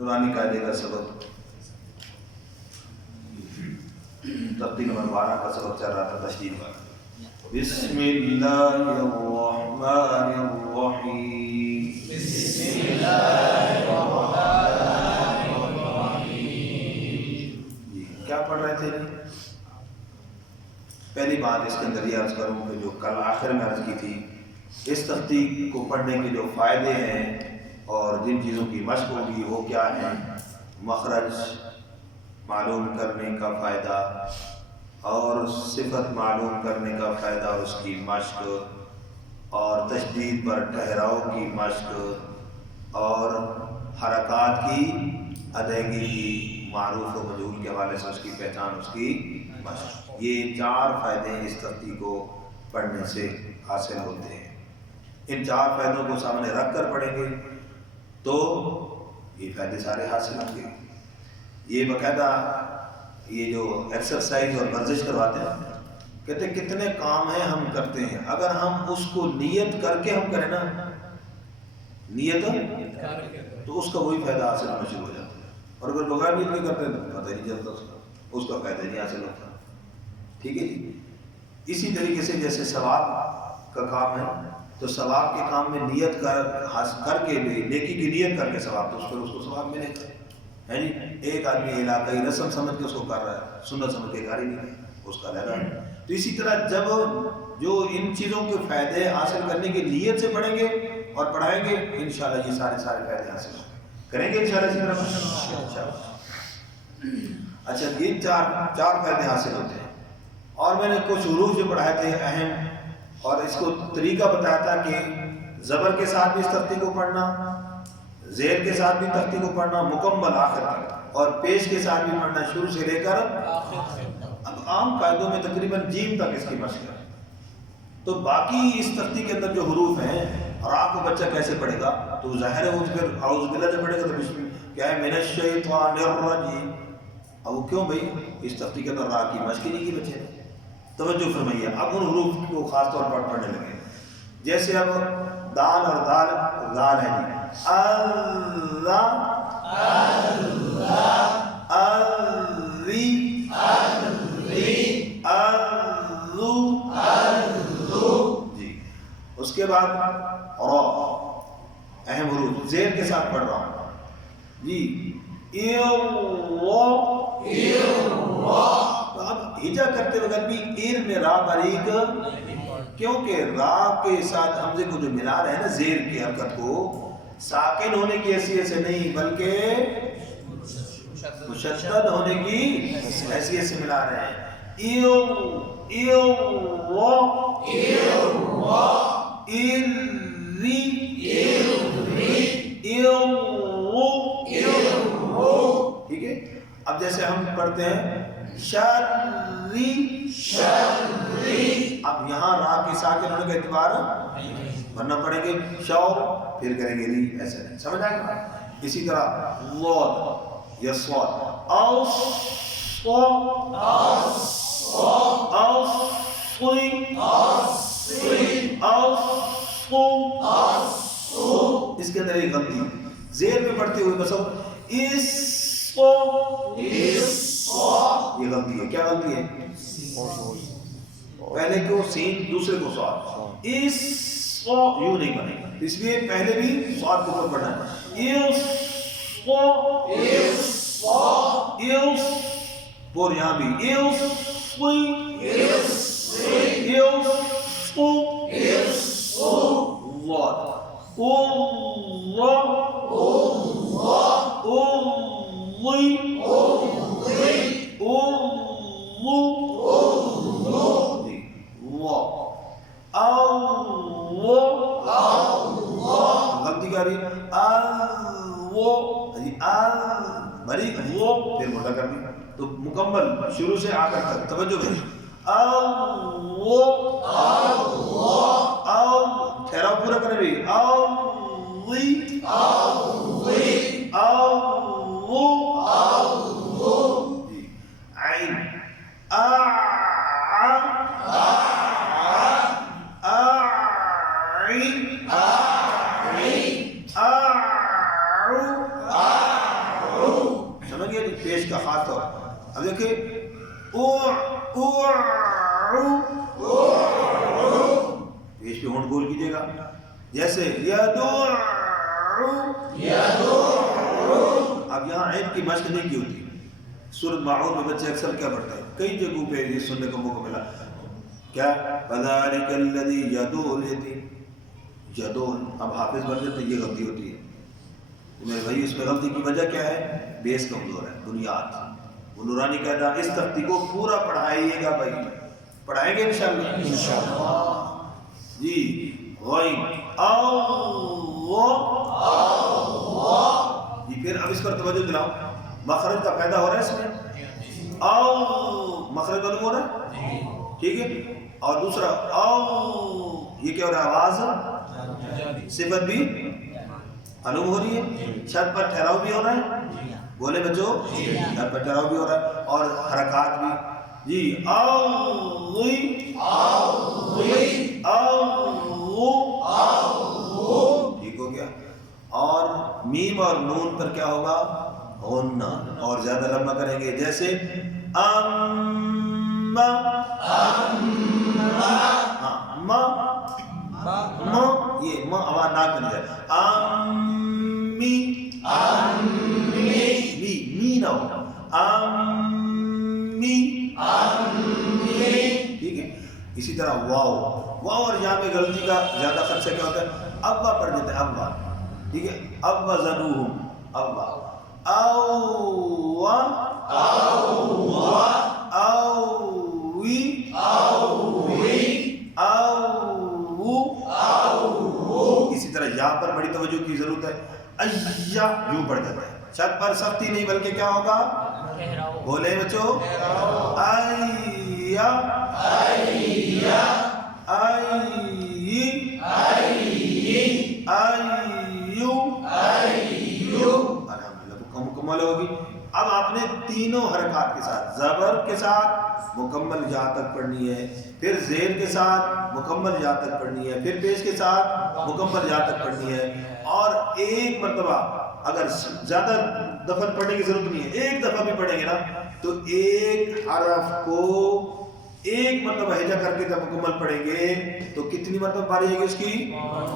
नूरानी कायदे का सबक तख्ती नंबर 12 का सबक चल रहा था तशरीह वाला। बिस्मिल्लाहिर्रहमानिर्रहीम। जी क्या पढ़ रहे थे जी? पहली बात इसके अंदर ये अर्ज करूँ कि जो कल आखिर में अर्ज की थी, इस तख्ती को पढ़ने के जो फ़ायदे हैं और जिन चीज़ों की मशक होगी वो क्या है, मखरज मालूम करने का फ़ायदा और सिफत मालूम करने का फ़ायदा, उसकी मशक और तशदीद पर ठहराव की मशक और हरकात की अदायगी की मारूफ और मजहूल के हवाले से उसकी पहचान, उसकी मशक, ये 4 फ़ायदे इस तख्ती को पढ़ने से हासिल होते हैं। इन 4 फ़ायदों को सामने रख कर पढ़ेंगे तो ये फ़ायदे सारे हासिल होंगे। ये बाकायदा ये जो एक्सरसाइज और वर्जिश करवाते हैं, कहते कितने काम हैं हम करते हैं, अगर हम उसको नियत करके हम करें ना, नियत तो उसका वही फ़ायदा हासिल होना शुरू हो जाता है। और अगर बगैर नियत नहीं करते तो पता ही नहीं चलता, उसका फ़ायदा नहीं हासिल होता। ठीक है जी। इसी तरीके से जैसे सवाब का काम है, तो सवाब के काम में नियत करके भी, नेकी की नियत करके सवाब, तो उस पर उसको सवाब मिलेगा, है जी। एक आदमी इलाकाई रस्म समझ के उसको कर रहा है, सुन्नत समझ के कर ही नहीं, उसका लगा है। तो इसी तरह जब जो इन चीज़ों के फ़ायदे हासिल करने की नीयत से पढ़ेंगे और पढ़ाएंगे, इंशाल्लाह ये सारे फ़ायदे हासिल करेंगे इंशाल्लाह। अच्छा, ये 4 फ़ायदे हासिल होते हैं। और मैंने कुछ हुरूफ जो पढ़ाए थे अहम, और इसको तरीका बताया था कि ज़बर के साथ भी इस तख्ती को पढ़ना, ज़ेर के साथ भी तख्ती को पढ़ना मुकम्मल आखिर तक, और पेश के साथ भी पढ़ना शुरू से लेकर अब आम कायदों में तकरीबन जीम तक इसकी मशक है। तो बाकी इस तख्ती के अंदर जो हुरूफ हैं, रा को बच्चा कैसे पढ़ेगा, तो ज़ाहिर है वो फिर औज़ बिल्लाह से पढ़ेगा, तो क्या है मिनश्शैतानिर्रजीम। अब वो क्यों भाई, इस तख्ती के अंदर रा की मशक नहीं की बच्चे ने। तवज्जो फरमाइए, अब उन हुरूफ को खास तौर पर पढ़ने लगे। जैसे अब दाल और दाल है जी, अल्लाह अल्लाह अर्री अर्री अर्रू अर्रू जी। उसके बाद रा, अहम हुरूफ ज़ेर के साथ पढ़ रहा हूँ जी, अब हिजा करते वक्त भी ईर में रा बारीक, क्योंकि रा के साथ हमजे को जो मिला रहे हैं ना, ज़ेर की हरकत को साकिन होने की हैसियत से नहीं बल्कि मुशद्दद होने की हैसियत से मिला रहे हैं। ठीक है। अब जैसे हम पढ़ते हैं शर्री शर्री, अब यहाँ रा की साकिन होने का एतबार वरना पढ़ेंगे शौर, फिर करेंगे री, ऐसे नहीं, समझ आएगा। इसी तरह लौद या स्वाद, इसके अंदर एक गलती ज़ेर में पढ़ते हुए बस इस ये गलती है। क्या गलती है? पहले को सीन, दूसरे को स्वाद, इस यूं नहीं बनेगा, इसलिए पहले भी स्वाद को ऊपर पढ़ना है। और यहाँ भी गलती कर रही फिर मोटा कर दी, तो मुकम्मल शुरू से आकर तक तवज्जो करें। ठहराव पूरा करें भी, پیش کا خاص طور. اب دیکھیں پیش پہ ہونٹ گول کیجیے گا. جیسے یدعو، اب یہاں عین کی مشق نہیں کی ہوتی. سورۃ ماعون میں بچے اکثر کیا پڑھتے ہیں؟ کئی جگہوں پہ یہ سننے کو موقع ملا. کیا فَذَلِكَ الَّذِي يَدُعُ الْيَتِيمَ. یدعو اب حافظ بن جاتے ہیں، یہ غلطی ہوتی ہے. میرے بھائی اس میں غلطی کی وجہ کیا ہے؟ بیس کمزور ہے، بنیاد. وہ نورانی کہتا ہے اس تختی کو پورا پڑھائیے گا بھائی. پڑھائیں گے انشاءاللہ. جی غائب جی. پھر اب اس پر توجہ دلاؤ. مخرج کا پیدا ہو رہا ہے اس میں، مخرج معلوم ہو رہا ہے، ٹھیک ہے. اور دوسرا یہ کیا ہو رہا ہے؟ آواز صفت بھی معلوم ہو رہی ہے. چھت پر ٹھہراؤ بھی ہو رہا ہے. بولے بچوں، چھت پر ٹھہراؤ بھی ہو رہا ہے اور حرکات بھی. جی ٹھیک ہو گیا. اور میم اور نون پر کیا ہوگا؟ غنہ. اور زیادہ لمبا کریں گے، جیسے یہ آواز نہ کر جائے. امی می نہ ہو. امی ٹھیک ہے. اسی طرح واو اور یہاں میں غلطی کا زیادہ خدشہ کیا ہوتا ہے؟ ابا پڑھ دیتے ہیں، ابا. ٹھیک ہے. ابا ضرور ابا اسی طرح یہاں پر بڑی توجہ کی ضرورت ہے. ایا یوں پڑھ جاتا ہے. چھت پر سختی نہیں بلکہ کیا ہوگا؟ بولے بچوں، ایا الحمدللہ مکمل ہوگی. اب آپ نے تینوں حرکات کے ساتھ، زبر کے ساتھ مکمل یا تک پڑھنی ہے، پھر زیر کے ساتھ مکمل یا تک پڑھنی ہے، پھر پیش کے ساتھ مکمل یا تک پڑھنی ہے. اور ایک مرتبہ اگر زیادہ دفعہ پڑھنے کی ضرورت نہیں ہے، ایک دفعہ بھی پڑھیں گے نا تو ایک حرف کو ایک مرتبہ ہجا کر کے جب مکمل پڑھیں گے تو کتنی مرتبہ پڑھی جائے گی؟ اس کی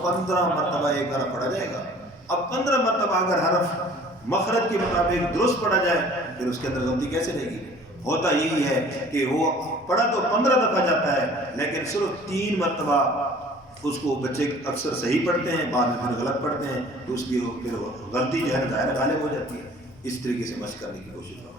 15 مرتبہ ایک حرف پڑھا جائے گا. اب 15 مرتبہ اگر حرف مخرج کے مطابق درست پڑھا جائے پھر اس کے اندر غلطی کیسے رہے گی؟ ہوتا یہی ہے کہ وہ پڑھا تو 15 دفعہ جاتا ہے لیکن صرف 3 مرتبہ اس کو بچے اکثر صحیح پڑھتے ہیں، بعد میں پھر غلط پڑھتے ہیں، تو اس کی پھر غلطی جو ہے ظاہر غالب ہو جاتی ہے. اس طریقے سے مشق کرنے کی کوشش کریں.